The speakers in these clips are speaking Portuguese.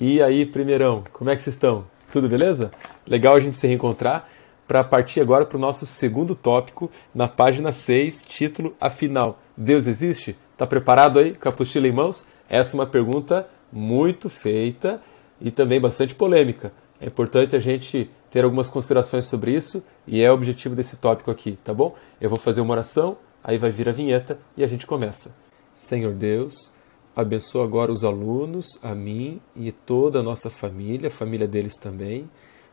E aí, primeirão, como é que vocês estão? Tudo beleza? Legal a gente se reencontrar para partir agora para o nosso segundo tópico, na página 6, título Afinal, Deus existe? Tá preparado aí com a apostila em mãos? Essa é uma pergunta muito feita e também bastante polêmica. É importante a gente ter algumas considerações sobre isso e é o objetivo desse tópico aqui, tá bom? Eu vou fazer uma oração, aí vai vir a vinheta e a gente começa. Senhor Deus, abençoa agora os alunos, a mim e toda a nossa família, a família deles também,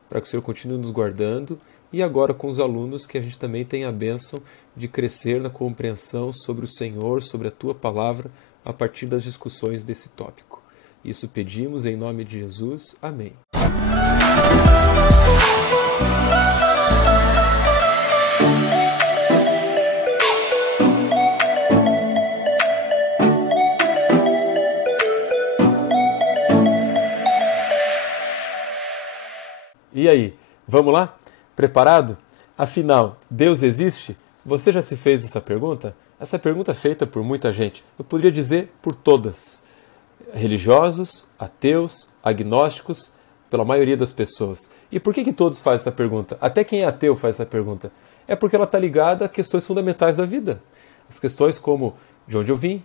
para que o Senhor continue nos guardando e agora com os alunos que a gente também tenha a bênção de crescer na compreensão sobre o Senhor, sobre a Tua Palavra, a partir das discussões desse tópico. Isso pedimos em nome de Jesus. Amém. E aí, vamos lá? Preparado? Afinal, Deus existe? Você já se fez essa pergunta? Essa pergunta é feita por muita gente. Eu poderia dizer por todas. Religiosos, ateus, agnósticos, pela maioria das pessoas. E por que todos fazem essa pergunta? Até quem é ateu faz essa pergunta. É porque ela está ligada a questões fundamentais da vida. As questões como de onde eu vim,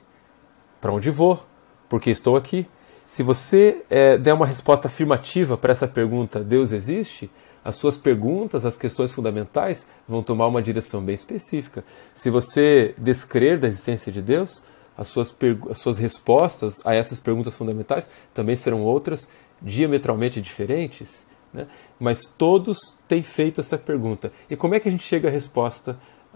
para onde vou, por que estou aqui. Se você der uma resposta afirmativa para essa pergunta, Deus existe? As suas perguntas, as questões fundamentais, vão tomar uma direção bem específica. Se você descrer da existência de Deus, as suas respostas a essas perguntas fundamentais também serão outras, diametralmente diferentes, né? Mas todos têm feito essa pergunta. E como é que a gente chega à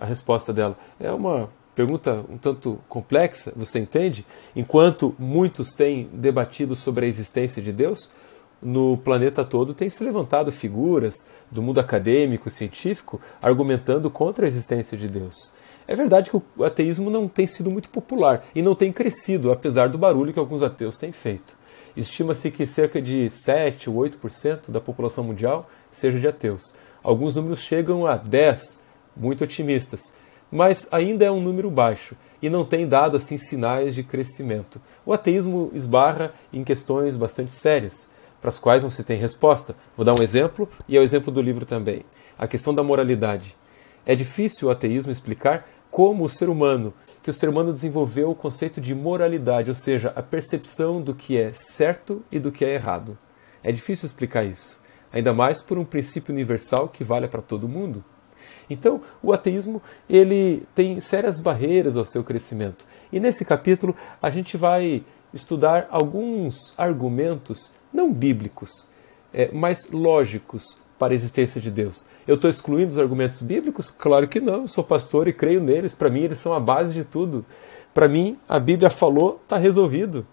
resposta dela? É uma pergunta um tanto complexa, você entende? Enquanto muitos têm debatido sobre a existência de Deus, no planeta todo têm se levantado figuras do mundo acadêmico, científico, argumentando contra a existência de Deus. É verdade que o ateísmo não tem sido muito popular e não tem crescido, apesar do barulho que alguns ateus têm feito. Estima-se que cerca de 7 ou 8% da população mundial seja de ateus. Alguns números chegam a 10%, muito otimistas, mas ainda é um número baixo e não tem dado assim sinais de crescimento. O ateísmo esbarra em questões bastante sérias, para as quais não se tem resposta. Vou dar um exemplo, e é o exemplo do livro também. A questão da moralidade. É difícil o ateísmo explicar como o ser humano desenvolveu o conceito de moralidade, ou seja, a percepção do que é certo e do que é errado. É difícil explicar isso, ainda mais por um princípio universal que vale para todo mundo. Então, o ateísmo ele tem sérias barreiras ao seu crescimento. E nesse capítulo a gente vai estudar alguns argumentos não bíblicos, mas lógicos para a existência de Deus. Eu estou excluindo os argumentos bíblicos? Claro que não, eu sou pastor e creio neles. Para mim, eles são a base de tudo. Para mim, a Bíblia falou, está resolvido.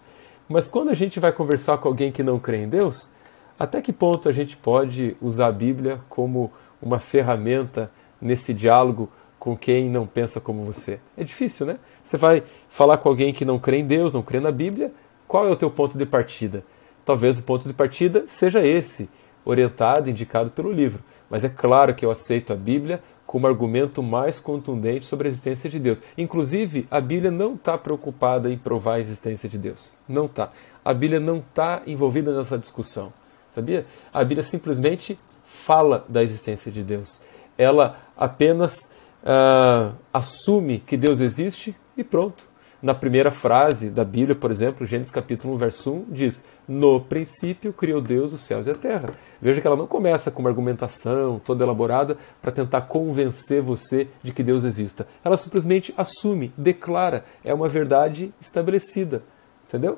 Mas quando a gente vai conversar com alguém que não crê em Deus, até que ponto a gente pode usar a Bíblia como uma ferramenta nesse diálogo com quem não pensa como você? É difícil, né? Você vai falar com alguém que não crê em Deus, não crê na Bíblia, qual é o teu ponto de partida? Talvez o ponto de partida seja esse, orientado, indicado pelo livro. Mas é claro que eu aceito a Bíblia como argumento mais contundente sobre a existência de Deus. Inclusive, a Bíblia não está preocupada em provar a existência de Deus. Não está. A Bíblia não está envolvida nessa discussão. Sabia? A Bíblia simplesmente fala da existência de Deus. Ela apenas assume que Deus existe e pronto. Na primeira frase da Bíblia, por exemplo, Gênesis capítulo 1, verso 1, diz: no princípio criou Deus os céus e a terra. Veja que ela não começa com uma argumentação toda elaborada para tentar convencer você de que Deus exista. Ela simplesmente assume, declara, é uma verdade estabelecida. Entendeu?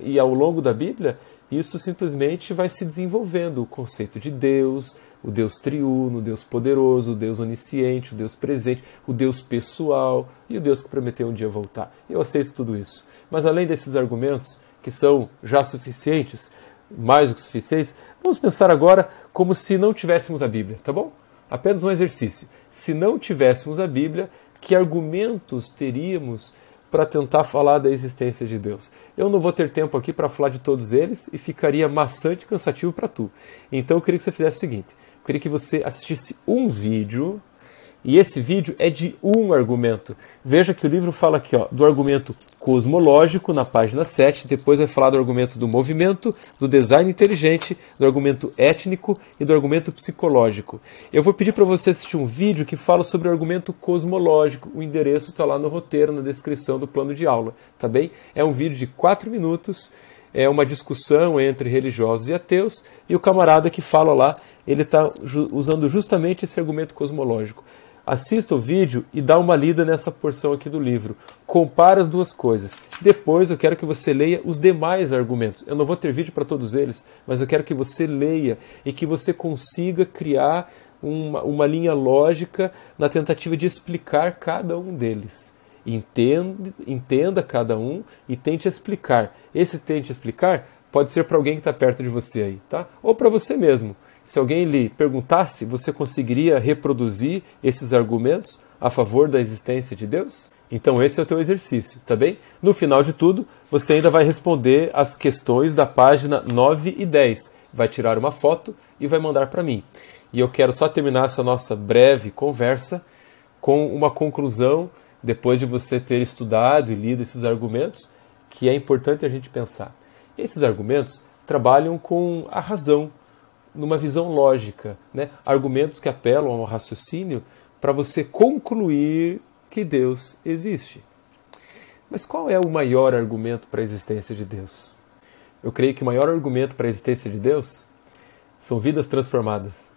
E ao longo da Bíblia, isso simplesmente vai se desenvolvendo. O conceito de Deus, o Deus triuno, o Deus poderoso, o Deus onisciente, o Deus presente, o Deus pessoal e o Deus que prometeu um dia voltar. Eu aceito tudo isso. Mas além desses argumentos, que são já suficientes, mais do que suficientes, vamos pensar agora como se não tivéssemos a Bíblia, tá bom? Apenas um exercício. Se não tivéssemos a Bíblia, que argumentos teríamos para tentar falar da existência de Deus? Eu não vou ter tempo aqui para falar de todos eles e ficaria maçante e cansativo para tu. Então eu queria que você fizesse o seguinte: eu queria que você assistisse um vídeo E esse vídeo é de um argumento. Veja que o livro fala aqui, ó, do argumento cosmológico na página 7, depois vai falar do argumento do movimento, do design inteligente, do argumento étnico e do argumento psicológico. Eu vou pedir para você assistir um vídeo que fala sobre o argumento cosmológico. O endereço está lá no roteiro, na descrição do plano de aula, tá bem? É um vídeo de 4 minutos, é uma discussão entre religiosos e ateus, e o camarada que fala lá, ele está usando justamente esse argumento cosmológico. Assista o vídeo e dá uma lida nessa porção aqui do livro. Compara as duas coisas. Depois eu quero que você leia os demais argumentos. Eu não vou ter vídeo para todos eles, mas eu quero que você leia e que você consiga criar uma linha lógica na tentativa de explicar cada um deles. Entenda cada um e tente explicar. Esse tente explicar pode ser para alguém que está perto de você aí, tá? Ou para você mesmo. Se alguém lhe perguntasse, você conseguiria reproduzir esses argumentos a favor da existência de Deus? Então esse é o teu exercício, tá bem? No final de tudo, você ainda vai responder as questões da página 9 e 10. Vai tirar uma foto e vai mandar para mim. E eu quero só terminar essa nossa breve conversa com uma conclusão, depois de você ter estudado e lido esses argumentos, que é importante a gente pensar. Esses argumentos trabalham com a razão, numa visão lógica, né? Argumentos que apelam ao raciocínio para você concluir que Deus existe. Mas qual é o maior argumento para a existência de Deus? Eu creio que o maior argumento para a existência de Deus são vidas transformadas.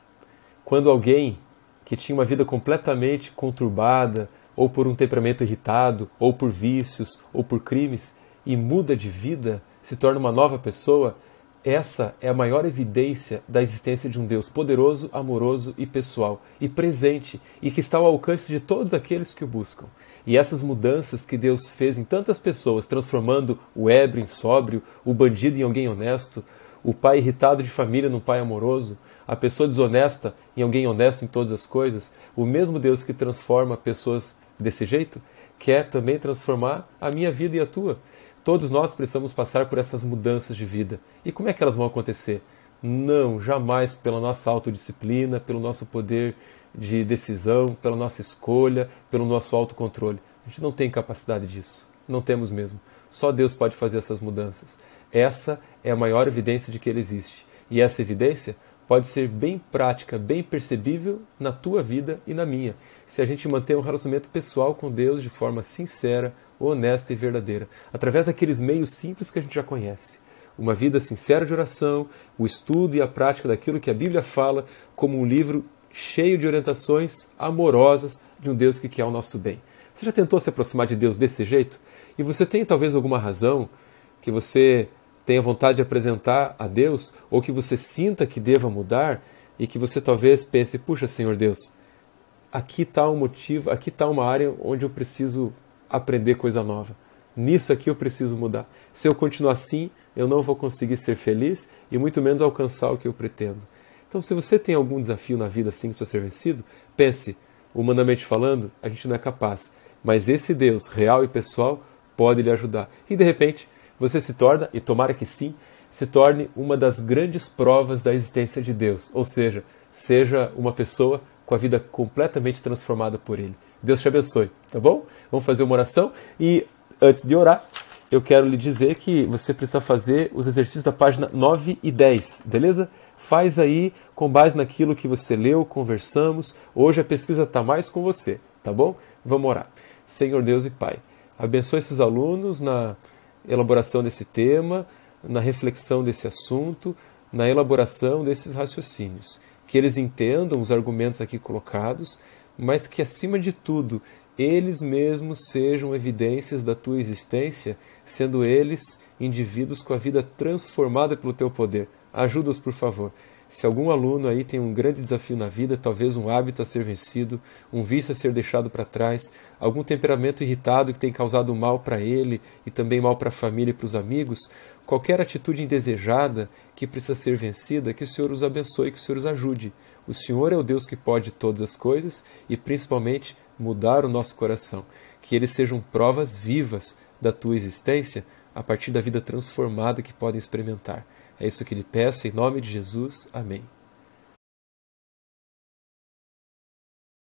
Quando alguém que tinha uma vida completamente conturbada, ou por um temperamento irritado, ou por vícios, ou por crimes, e muda de vida, se torna uma nova pessoa, essa é a maior evidência da existência de um Deus poderoso, amoroso e pessoal, e presente, e que está ao alcance de todos aqueles que o buscam. E essas mudanças que Deus fez em tantas pessoas, transformando o ébrio em sóbrio, o bandido em alguém honesto, o pai irritado de família num pai amoroso, a pessoa desonesta em alguém honesto em todas as coisas, o mesmo Deus que transforma pessoas desse jeito, quer também transformar a minha vida e a tua. Todos nós precisamos passar por essas mudanças de vida. E como é que elas vão acontecer? Não, jamais pela nossa autodisciplina, pelo nosso poder de decisão, pela nossa escolha, pelo nosso autocontrole. A gente não tem capacidade disso. Não temos mesmo. Só Deus pode fazer essas mudanças. Essa é a maior evidência de que Ele existe. E essa evidência pode ser bem prática, bem percebível na tua vida e na minha, se a gente manter um relacionamento pessoal com Deus de forma sincera, honesta e verdadeira, através daqueles meios simples que a gente já conhece. Uma vida sincera de oração, o estudo e a prática daquilo que a Bíblia fala como um livro cheio de orientações amorosas de um Deus que quer o nosso bem. Você já tentou se aproximar de Deus desse jeito? E você tem talvez alguma razão que você tenha vontade de apresentar a Deus, ou que você sinta que deva mudar, e que você talvez pense, puxa, Senhor Deus, aqui está um motivo, aqui está uma área onde eu preciso aprender coisa nova. Nisso aqui eu preciso mudar. Se eu continuar assim, eu não vou conseguir ser feliz e muito menos alcançar o que eu pretendo. Então, se você tem algum desafio na vida assim que precisa ser vencido, pense, humanamente falando, a gente não é capaz. Mas esse Deus real e pessoal pode lhe ajudar. E de repente, você se torna, e tomara que sim, se torne uma das grandes provas da existência de Deus. Ou seja, seja uma pessoa com a vida completamente transformada por Ele. Deus te abençoe, tá bom? Vamos fazer uma oração e antes de orar, eu quero lhe dizer que você precisa fazer os exercícios da página 9 e 10, beleza? Faz aí com base naquilo que você leu, conversamos. Hoje a pesquisa está mais com você, tá bom? Vamos orar. Senhor Deus e Pai, abençoe esses alunos na elaboração desse tema, na reflexão desse assunto, na elaboração desses raciocínios. Que eles entendam os argumentos aqui colocados, mas que, acima de tudo, eles mesmos sejam evidências da tua existência, sendo eles indivíduos com a vida transformada pelo teu poder. Ajuda-os, por favor. Se algum aluno aí tem um grande desafio na vida, talvez um hábito a ser vencido, um vício a ser deixado para trás, algum temperamento irritado que tem causado mal para ele e também mal para a família e para os amigos, qualquer atitude indesejada que precisa ser vencida, que o Senhor os abençoe, que o Senhor os ajude. O Senhor é o Deus que pode todas as coisas e principalmente mudar o nosso coração. Que eles sejam provas vivas da tua existência a partir da vida transformada que podem experimentar. É isso que lhe peço, em nome de Jesus. Amém.